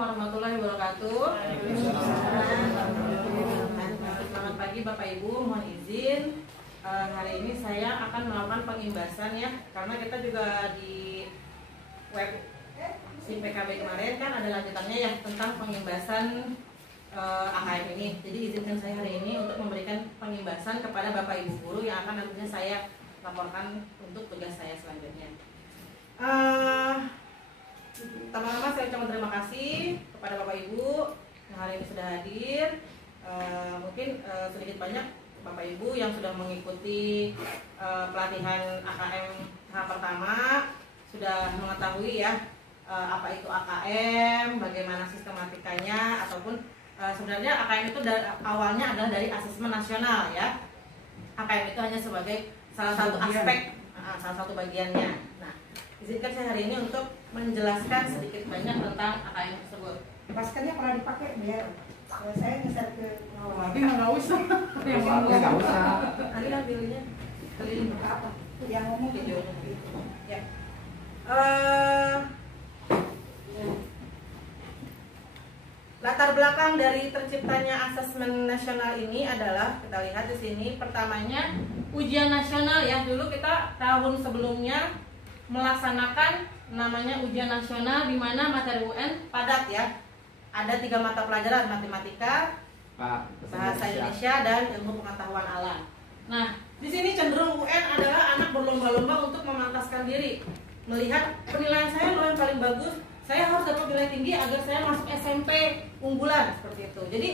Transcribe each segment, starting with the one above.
warahmatullahi wabarakatuh. Selamat pagi Bapak Ibu, mohon izin hari ini saya akan melakukan pengimbasan ya, karena kita juga di web SIM PKB kemarin kan ada lanjutannya ya tentang pengimbasan AKM ini. Jadi izinkan saya hari ini untuk memberikan pengimbasan kepada Bapak Ibu guru yang akan nantinya saya laporkan untuk tugas saya selanjutnya. Pertama-tama saya ucapkan terima kasih kepada Bapak Ibu yang hari ini sudah hadir. Mungkin sedikit banyak Bapak Ibu yang sudah mengikuti pelatihan AKM tahap pertama sudah mengetahui ya apa itu AKM, bagaimana sistematikanya, ataupun sebenarnya AKM itu awalnya adalah dari asesmen nasional ya. AKM itu hanya sebagai salah satu aspek, salah satu bagiannya. Nah, izinkan saya hari ini untuk menjelaskan sedikit banyak tentang AKM tersebut. Paskannya pernah dipakai biar saya ngeser ke tapi nggak usah. Nggak usah. Nanti kan pilihnya keliling ke apa? Yang ngomong Videonya. Ya. Latar belakang dari terciptanya asesmen nasional ini adalah, kita lihat di sini, pertamanya ujian nasional ya. Dulu kita tahun sebelumnya melaksanakan namanya ujian nasional, di mana materi UN padat ya. Ada 3 mata pelajaran, matematika, bahasa Indonesia, dan ilmu pengetahuan alam. Nah, di sini cenderung UN adalah anak berlomba-lomba untuk memantaskan diri, melihat penilaian saya lo yang paling bagus, saya harus dapat nilai tinggi agar saya masuk SMP unggulan, seperti itu. Jadi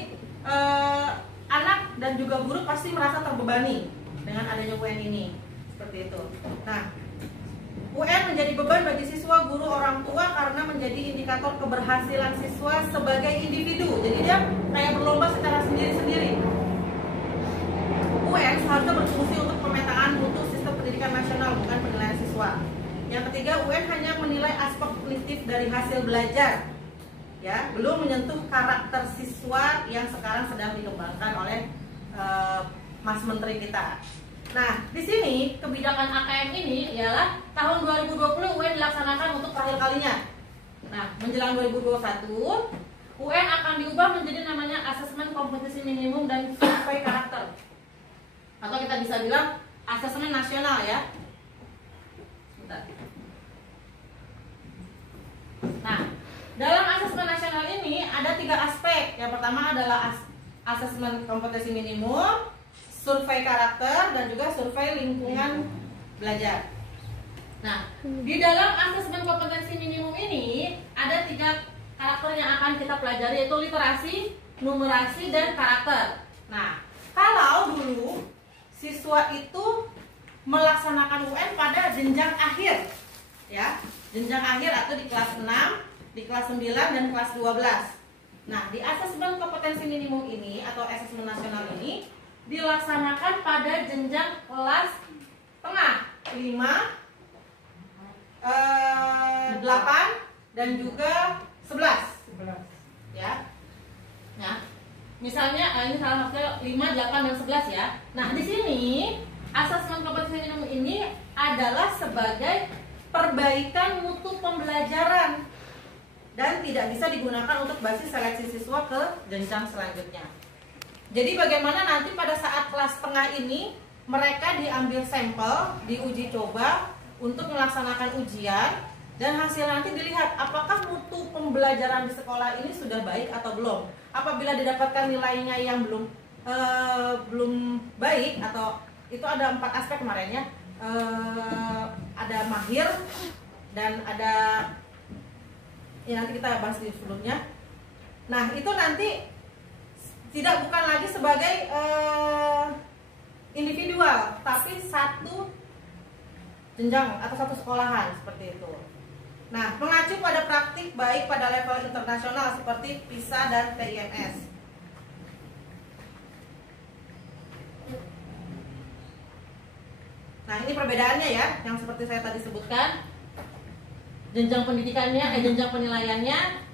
anak dan juga guru pasti merasa terbebani dengan adanya UN ini, seperti itu. Nah, UN menjadi beban bagi siswa, guru, orang tua karena menjadi indikator keberhasilan siswa sebagai individu. Jadi dia kayak berlomba secara sendiri-sendiri. UN seharusnya berfungsi untuk pemetaan mutu sistem pendidikan nasional, bukan penilaian siswa. Yang ketiga, UN hanya menilai aspek kognitif dari hasil belajar, ya, belum menyentuh karakter siswa yang sekarang sedang dikembangkan oleh Mas Menteri kita. Nah, di sini kebijakan AKM ini ialah tahun 2020 UN dilaksanakan untuk terakhir kalinya. Nah, menjelang 2021, UN akan diubah menjadi namanya asesmen kompetisi minimum dan survei karakter, atau kita bisa bilang asesmen nasional ya. Bentar. Nah, dalam asesmen nasional ini ada 3 aspek. Yang pertama adalah asesmen kompetensi minimum, survei karakter, dan juga survei lingkungan belajar. Nah, di dalam asesmen kompetensi minimum ini ada 3 karakter yang akan kita pelajari, yaitu literasi, numerasi, dan karakter. Nah, kalau dulu siswa itu melaksanakan UN pada jenjang akhir, ya, jenjang akhir atau di kelas 6, di kelas 9, dan kelas 12. Nah, di asesmen kompetensi minimum ini atau asesmen nasional ini dilaksanakan pada jenjang kelas tengah 5, 8, dan juga 11. Ya. Nah, misalnya ini salah satunya 5, 8, dan 11 ya. Nah, di sini asesmen kompetensi minimum ini adalah sebagai perbaikan mutu pembelajaran dan tidak bisa digunakan untuk basis seleksi siswa ke jenjang selanjutnya. Jadi bagaimana nanti pada saat kelas tengah ini mereka diambil sampel, diuji coba untuk melaksanakan ujian, dan hasil nanti dilihat apakah mutu pembelajaran di sekolah ini sudah baik atau belum. Apabila didapatkan nilainya yang belum baik, atau itu ada 4 aspek kemarin ya, ada mahir dan ada ya, nanti kita bahas di sebelumnya. Nah, itu nanti bukan lagi sebagai individual, tapi satu jenjang atau satu sekolahan, seperti itu. Nah, mengacu pada praktik baik pada level internasional seperti PISA dan TIMS. Nah, ini perbedaannya ya, yang seperti saya tadi sebutkan. Jenjang pendidikannya, jenjang penilaiannya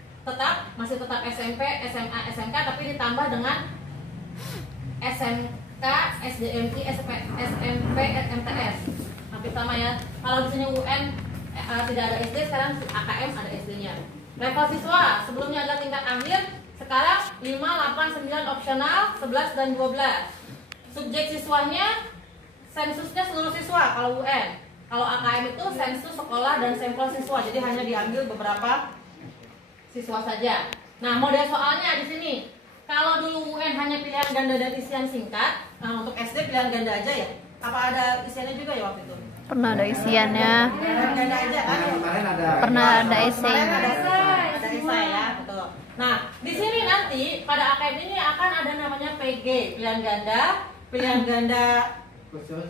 masih tetap SMP, SMA, SMK, tapi ditambah dengan SMK, SDMI, SMP, MTS. Hampir sama ya. Kalau di sini UN tidak ada SD, sekarang AKM ada SD-nya. Level siswa sebelumnya adalah tingkat akhir, sekarang 5, 8, 9 opsional, 11 dan 12. Subjek siswanya sensusnya seluruh siswa kalau UN. Kalau AKM itu sensus sekolah dan sampel siswa, jadi hanya diambil beberapa siswa saja. Nah, model soalnya di sini. Kalau dulu UN hanya pilihan ganda dan isian singkat, nah untuk SD pilihan ganda aja ya. Apa ada isiannya juga ya waktu itu? Pernah ada isiannya. Pilihan ganda aja kan? Kemarin ada. Pernah ada esai. Ada esai ya, betul. Nah, di sini nanti pada AKM ini akan ada namanya PG, pilihan ganda Khusus.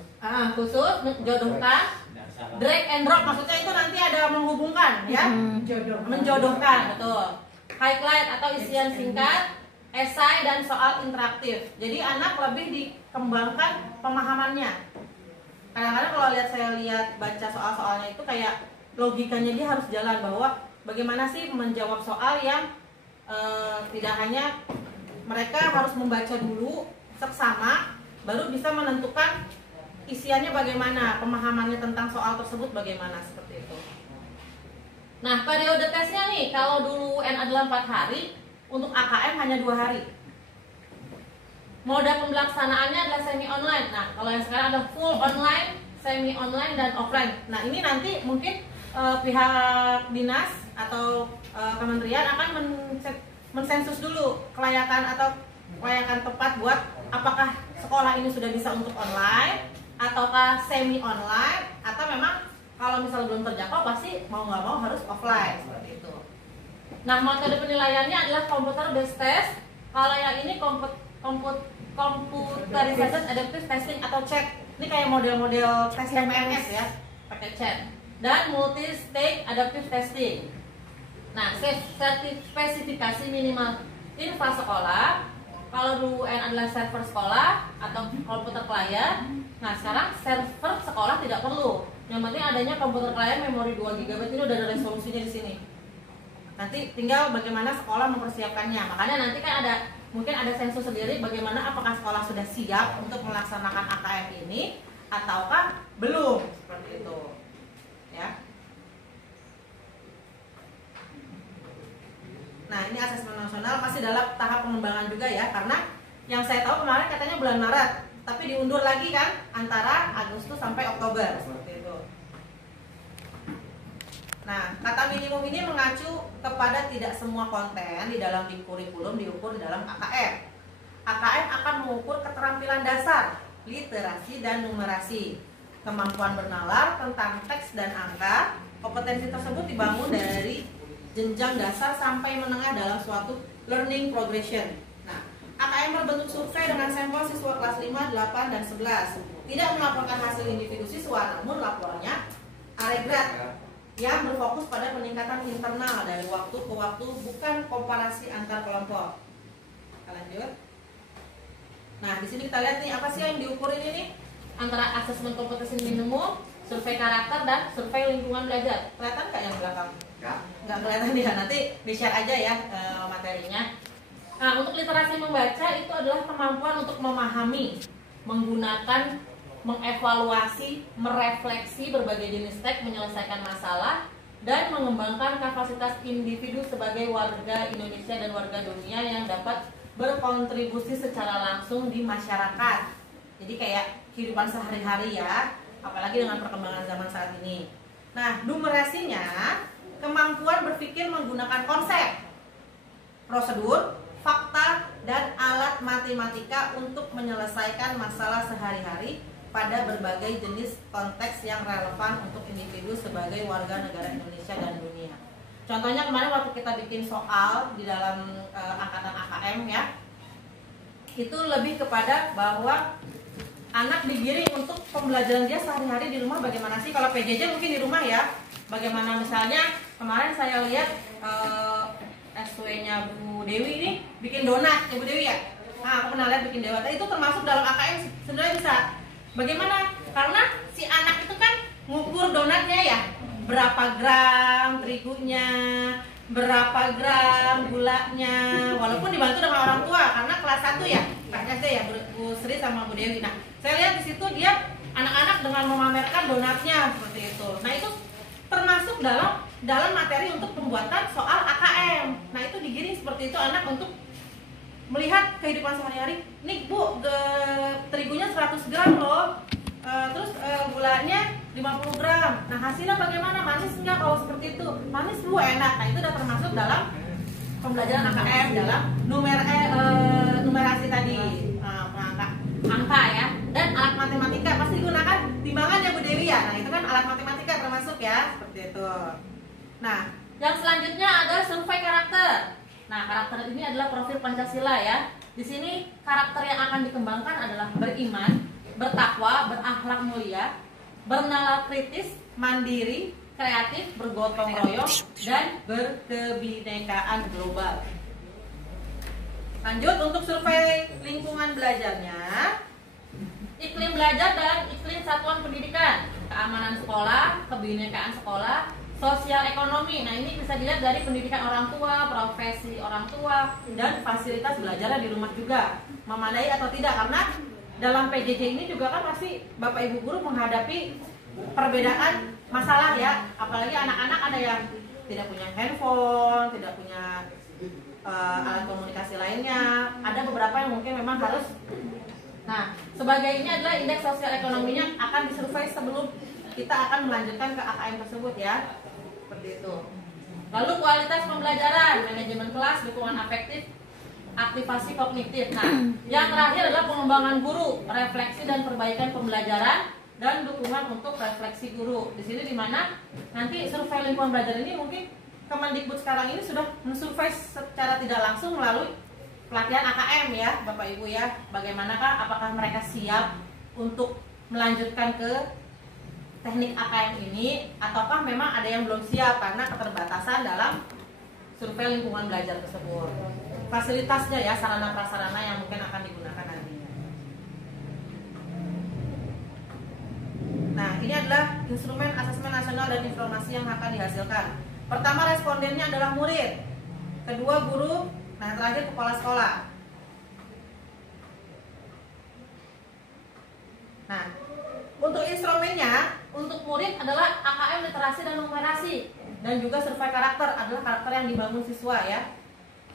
khusus menjodohkan, drag and drop maksudnya itu nanti ada menghubungkan ya, menjodohkan, betul. Highlight atau isian singkat, esai dan soal interaktif. Jadi anak lebih dikembangkan pemahamannya. Kadang-kadang kalau saya lihat baca soal-soalnya itu kayak logikanya dia harus jalan, bahwa bagaimana sih menjawab soal yang tidak hanya mereka harus membaca dulu seksama baru bisa menentukan isiannya bagaimana, pemahamannya tentang soal tersebut bagaimana, seperti itu. Nah, periode tesnya nih, kalau dulu UN adalah 4 hari, untuk AKM hanya 2 hari. Moda pelaksanaannya adalah semi online. Nah, kalau yang sekarang ada full online, semi online dan offline. Nah, ini nanti mungkin pihak dinas atau kementerian akan mensensus dulu kelayakan tepat buat apakah sekolah ini sudah bisa untuk online ataukah semi online, atau memang kalau misalnya belum terjangkau pasti mau nggak mau harus offline, seperti itu. Nah, metode penilaiannya adalah computer based test. Kalau yang ini computerized adaptive testing atau CAT. Ini kayak model-model tes PNS ya, pakai CAT. Dan multi stage adaptive testing. Nah, spesifikasi minimal infra sekolah. Kalau dulu UN adalah server sekolah atau komputer klien. Nah, sekarang server sekolah tidak perlu. Yang penting adanya komputer klien memori 2 GB, ini udah ada resolusinya di sini. Nanti tinggal bagaimana sekolah mempersiapkannya. Makanya nanti kan mungkin ada sensus sendiri bagaimana apakah sekolah sudah siap untuk melaksanakan AKM ini ataukah belum, seperti itu. Ya. Nah, ini asesmen nasional masih dalam tahap pengembangan juga ya, karena yang saya tahu kemarin katanya bulan Maret, tapi diundur lagi kan antara Agustus sampai Oktober, seperti itu. Nah, kata minimum ini mengacu kepada tidak semua konten di dalam kurikulum diukur di dalam AKM. AKM akan mengukur keterampilan dasar, literasi dan numerasi, kemampuan bernalar tentang teks dan angka. Kompetensi tersebut dibangun dari jenjang dasar sampai menengah dalam suatu learning progression. Nah, AKM berbentuk survei dengan sampel siswa kelas 5, 8, dan 11. Tidak melaporkan hasil individu siswa, namun laporannya aregrat yang berfokus pada peningkatan internal dari waktu ke waktu, bukan komparasi antar kelompok. Kita lanjut. Nah, di sini kita lihat nih apa sih yang diukur ini nih? Antara asesmen kompetensi minimum, survei karakter, dan survei lingkungan belajar. Kelihatan nggak yang belakang? Nggak kelihatan ya, nanti di-share aja ya materinya. Nah, untuk literasi membaca itu adalah kemampuan untuk memahami, menggunakan, mengevaluasi, merefleksi berbagai jenis teks, menyelesaikan masalah, dan mengembangkan kapasitas individu sebagai warga Indonesia dan warga dunia yang dapat berkontribusi secara langsung di masyarakat. Jadi kayak kehidupan sehari-hari ya, apalagi dengan perkembangan zaman saat ini. Nah, numerasinya kemampuan berpikir menggunakan konsep, prosedur, fakta, dan alat matematika untuk menyelesaikan masalah sehari-hari pada berbagai jenis konteks yang relevan untuk individu sebagai warga negara Indonesia dan dunia. Contohnya kemarin waktu kita bikin soal di dalam angkatan AKM ya, itu lebih kepada bahwa anak digiring untuk pembelajaran dia sehari-hari di rumah bagaimana sih. Kalau PJJ mungkin di rumah ya, bagaimana misalnya kemarin saya lihat SW-nya Bu Dewi ini bikin donat, ya Bu Dewi ya. Nah, aku pernah lihat bikin donat. Itu termasuk dalam AKM sebenarnya bisa. Bagaimana? Karena si anak itu kan ngukur donatnya ya, berapa gram terigunya, berapa gram gulanya, walaupun dibantu dengan orang tua karena kelas 1 ya, kelas SD ya, Bu Sri sama Bu Dewi. Nah, saya lihat di situ dia anak-anak dengan memamerkan donatnya seperti itu. Nah, itu termasuk dalam dalam materi untuk pembuatan soal AKM. Nah itu digiring seperti itu anak untuk melihat kehidupan sehari-hari. Nih Bu, terigunya 100 gram loh, terus gulanya 50 gram. Nah hasilnya bagaimana? Manis enggak kalau seperti itu? Manis Bu, enak. Nah itu udah termasuk dalam pembelajaran AKM dalam numerasi tadi, angka ya, dan alat matematika pasti digunakan timbangan ya Bu Dewi ya. Nah itu kan alat matematika termasuk ya, seperti itu. Nah yang selanjutnya ada survei karakter. Nah karakter ini adalah profil Pancasila ya. Di sini karakter yang akan dikembangkan adalah beriman, bertakwa, berakhlak mulia, bernalar kritis, mandiri, kreatif, bergotong royong, dan berkebinekaan global. Lanjut untuk survei lingkungan belajarnya, iklim belajar dan iklim satuan pendidikan, keamanan sekolah, kebinekaan sekolah, sosial ekonomi. Nah ini bisa dilihat dari pendidikan orang tua, profesi orang tua, dan fasilitas belajar di rumah juga memadai atau tidak, karena dalam PJJ ini juga kan pasti Bapak Ibu guru menghadapi perbedaan masalah ya, apalagi anak-anak ada yang tidak punya handphone, tidak punya alat komunikasi lainnya, ada beberapa yang mungkin memang harus. Nah, sebagai ini adalah indeks sosial ekonominya akan disurvei sebelum kita akan melanjutkan ke AKM tersebut ya, seperti itu. Lalu kualitas pembelajaran, manajemen kelas, dukungan afektif, aktivasi kognitif. Nah, yang terakhir adalah pengembangan guru, refleksi dan perbaikan pembelajaran, dan dukungan untuk refleksi guru. Di sini dimana nanti survei lingkungan belajar ini mungkin Kemendikbud sekarang ini sudah mensurvei secara tidak langsung melalui pelatihan AKM ya, Bapak Ibu ya. Bagaimanakah, apakah mereka siap untuk melanjutkan ke teknik AKM ini, ataukah memang ada yang belum siap karena keterbatasan dalam survei lingkungan belajar tersebut. Fasilitasnya ya, sarana prasarana yang mungkin akan digunakan nantinya. Nah, ini adalah instrumen asesmen nasional dan informasi yang akan dihasilkan. Pertama, respondennya adalah murid. Kedua, guru. Nah, yang terakhir kepala sekolah. Nah, untuk instrumennya, untuk murid adalah AKM literasi dan numerasi, dan juga survei karakter adalah karakter yang dibangun siswa ya.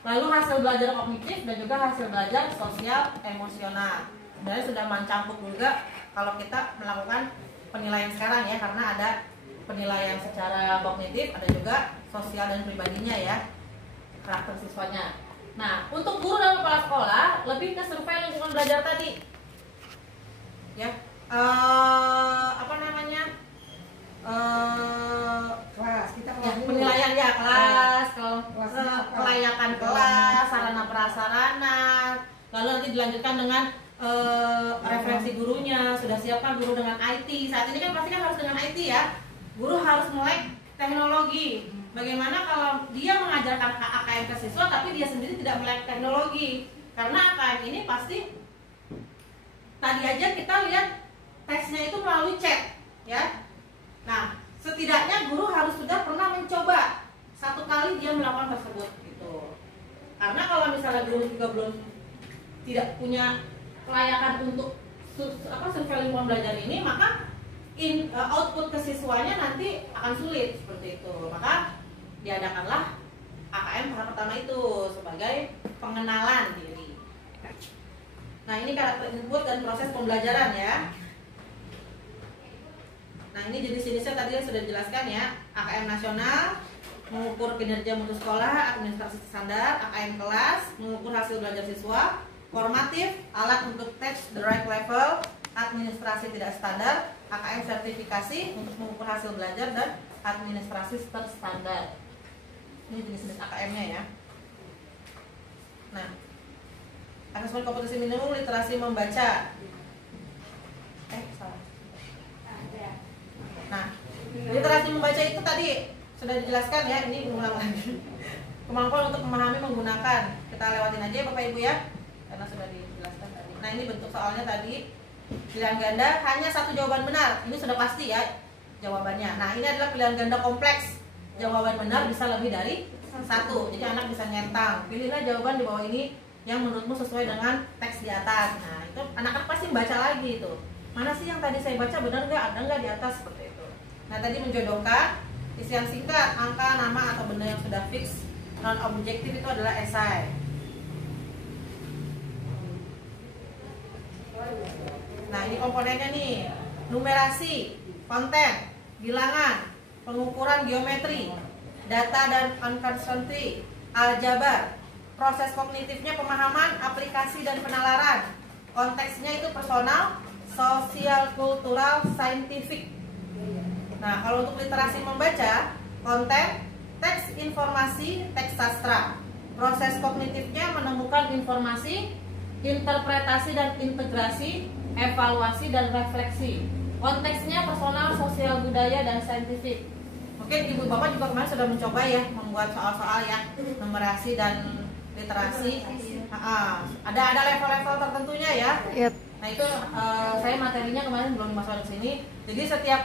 Lalu hasil belajar kognitif dan juga hasil belajar sosial emosional. Sebenarnya sudah mencampur juga kalau kita melakukan penilaian sekarang ya, karena ada penilaian secara kognitif, ada juga sosial dan pribadinya ya, karakter siswanya. Nah, untuk guru dan kepala sekolah lebih ke survei lingkungan belajar tadi ya, apa namanya, Kelas kita ya, penilaian ya kelas, kelayakan kelas, sarana prasarana, lalu nanti dilanjutkan dengan referensi gurunya, sudah siapkan guru dengan IT. Saat ini kan pasti kan harus dengan IT ya, guru harus melek teknologi. Bagaimana kalau dia mengajarkan AKM ke siswa tapi dia sendiri tidak melek teknologi, karena AKM ini pasti tadi aja kita lihat tesnya itu melalui chat ya. Nah, setidaknya guru harus sudah pernah mencoba satu kali dia melakukan tersebut gitu. Karena kalau misalnya guru juga belum tidak punya kelayakan untuk survei lingkungan belajar ini, maka output ke siswanya nanti akan sulit seperti itu. Maka diadakanlah AKM tahap pertama itu sebagai pengenalan diri. Nah, ini karakter input dan proses pembelajaran ya. Nah, ini jenis-jenisnya tadi yang sudah dijelaskan ya. AKM nasional, mengukur kinerja mutu sekolah, administrasi standar, AKM kelas, mengukur hasil belajar siswa, formatif, alat untuk tes the right level, administrasi tidak standar, AKM sertifikasi untuk mengukur hasil belajar, dan administrasi terstandar. Ini jenis-jenis AKM-nya ya. Nah, asesmen kompetensi minimum literasi membaca. Salah. Nah, literasi membaca itu tadi sudah dijelaskan ya, ini mengulang lagi. Kemampuan untuk memahami menggunakan. Kita lewatin aja Bapak Ibu ya, karena sudah dijelaskan tadi. Nah, ini bentuk soalnya tadi. Pilihan ganda hanya satu jawaban benar. Ini sudah pasti ya jawabannya. Nah, ini adalah pilihan ganda kompleks. Jawaban benar bisa lebih dari satu. Jadi anak bisa nyentang. Pilihlah jawaban di bawah ini yang menurutmu sesuai dengan teks di atas. Nah, itu anak-anak pasti baca lagi itu. Mana sih yang tadi saya baca, benar nggak? Ada nggak di atas, seperti itu. Nah, tadi menjodohkan isian singkat, angka, nama atau benda yang sudah fix. Non objektif itu adalah esai. Nah, ini komponennya nih. Numerasi, konten, bilangan, pengukuran geometri, data dan uncertainty, aljabar. Proses kognitifnya pemahaman, aplikasi dan penalaran. Konteksnya itu personal, sosial, kultural, saintifik. Nah, kalau untuk literasi membaca, konten, teks informasi, teks sastra. Proses kognitifnya menemukan informasi, interpretasi dan integrasi, evaluasi dan refleksi. Konteksnya personal, sosial, budaya dan saintifik. Mungkin ibu bapak juga kemarin sudah mencoba ya membuat soal-soal ya numerasi dan literasi. Ada level-level tertentunya ya. Yep. Nah itu saya materinya kemarin belum dimasukkan ke sini. Jadi setiap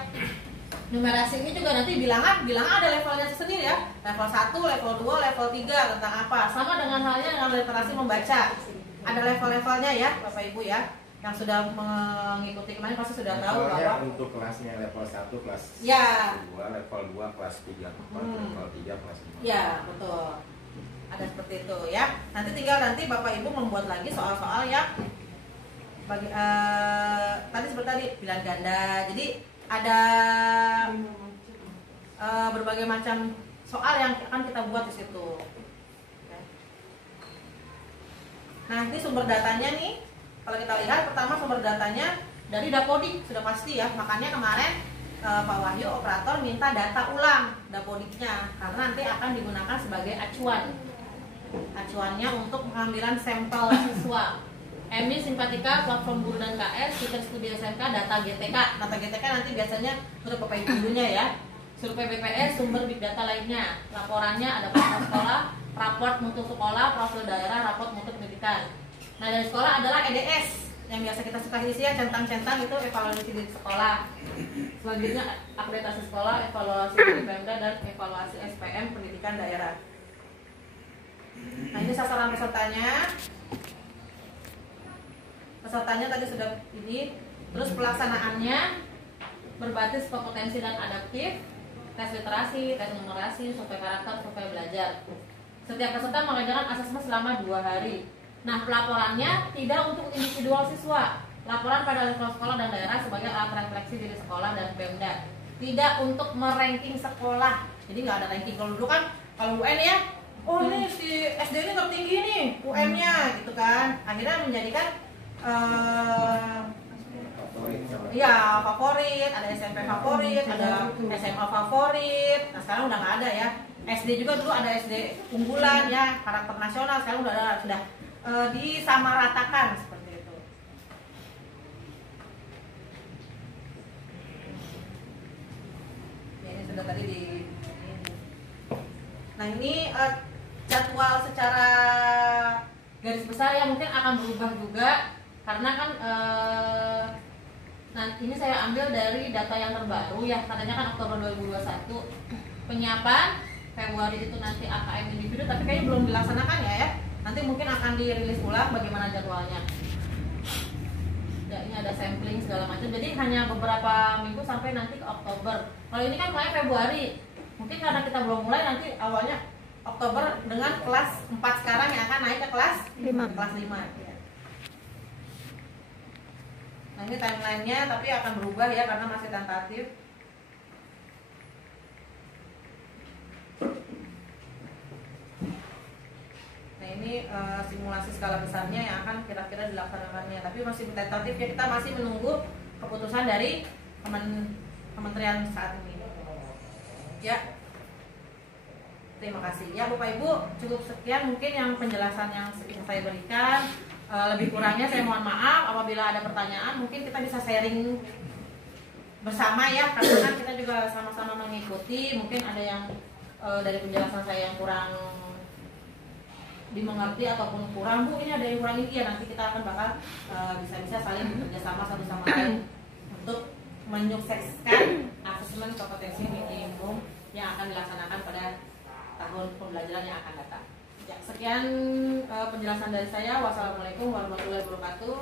numerasi ini juga nanti bilangan ada levelnya sendiri ya. Level 1, level 2, level 3 tentang apa. Sama dengan halnya dengan literasi membaca. Ada level-levelnya ya Bapak Ibu ya. Yang sudah mengikuti kemarin pasti sudah tahu bahwa untuk kelasnya level 1 kelas ya. 2, level 2 kelas 3, level 3 kelas 5. Ya, betul. Ada seperti itu ya. Nanti tinggal Bapak Ibu membuat lagi soal-soal yang tadi seperti tadi bilang ganda. Jadi ada berbagai macam soal yang akan kita buat di situ. Nah, ini sumber datanya nih. Kalau kita lihat pertama sumber datanya dari Dapodik sudah pasti ya. Makanya kemarin Pak Wahyu operator minta data ulang Dapodiknya karena nanti akan digunakan sebagai acuannya untuk pengambilan sampel siswa. MI Simpatika, Platform Guru dan KS, Fitur Studi SMK, Data GTK. Data GTK nanti biasanya untuk Bapak Ibu gurunya ya. Survei BPS, sumber big data lainnya. Laporannya ada profil sekolah, raport mutu sekolah, profil daerah, raport mutu pendidikan. Nah dari sekolah adalah EDS yang biasa kita suka isi ya, centang-centang itu evaluasi di sekolah. Selanjutnya akreditasi sekolah, evaluasi dari Pemda dan evaluasi SPM pendidikan daerah. Nah ini sasaran pesertanya. Pesertanya tadi sudah ini. Terus pelaksanaannya berbasis kompetensi dan adaptif, tes literasi, tes numerasi, survei karakter, survei belajar. Setiap peserta mengerjakan asesmen selama 2 hari. Nah pelaporannya tidak untuk individual siswa. Laporan pada level sekolah dan daerah sebagai alat refleksi diri sekolah dan Pemda. Tidak untuk meranking sekolah. Jadi nggak ada ranking. Kalau dulu kan kalau UN ya, oh ini si SD ini tertinggi nih UN-nya gitu kan. Akhirnya menjadikan iya favorit, ada SMP favorit, ada SMA favorit. Nah sekarang udah nggak ada ya. SD juga dulu ada SD unggulan ya, karakter nasional. Sekarang sudah disamaratakan seperti itu. Ya, ini sudah tadi di. Nah ini jadwal secara garis besar ya mungkin akan berubah juga karena kan nah ini saya ambil dari data yang terbaru ya, katanya kan Oktober 2021 penyiapan Februari itu nanti AKM individu tapi kayaknya belum dilaksanakan ya. Nanti mungkin akan dirilis ulang bagaimana jadwalnya. Ya, ini ada sampling segala macam. Jadi hanya beberapa minggu sampai nanti ke Oktober. Kalau ini kan mulai Februari. Mungkin karena kita belum mulai nanti awalnya Oktober dengan kelas 4 sekarang yang akan naik ke kelas 5. Kelas 5. Ya. Nah, ini timelinenya tapi akan berubah ya karena masih tentatif. Nah ini simulasi skala besarnya yang akan kira-kira dilaksanakannya. Tapi masih tentatif ya, kita masih menunggu keputusan dari kementerian saat ini. Ya, terima kasih. Ya Bapak Ibu, cukup sekian mungkin yang penjelasan yang saya berikan. Lebih kurangnya saya mohon maaf. Apabila ada pertanyaan mungkin kita bisa sharing bersama ya, karena kan kita juga sama-sama mengikuti. Mungkin ada yang dari penjelasan saya yang kurang dimengerti ataupun kurang, Bu ini ada yang kurang ini ya, nanti kita akan bakal bisa saling bekerja sama satu sama lain untuk menyukseskan asesmen kompetensi minimum yang akan dilaksanakan pada tahun pembelajaran yang akan datang. Ya, sekian penjelasan dari saya. Wassalamualaikum warahmatullahi wabarakatuh.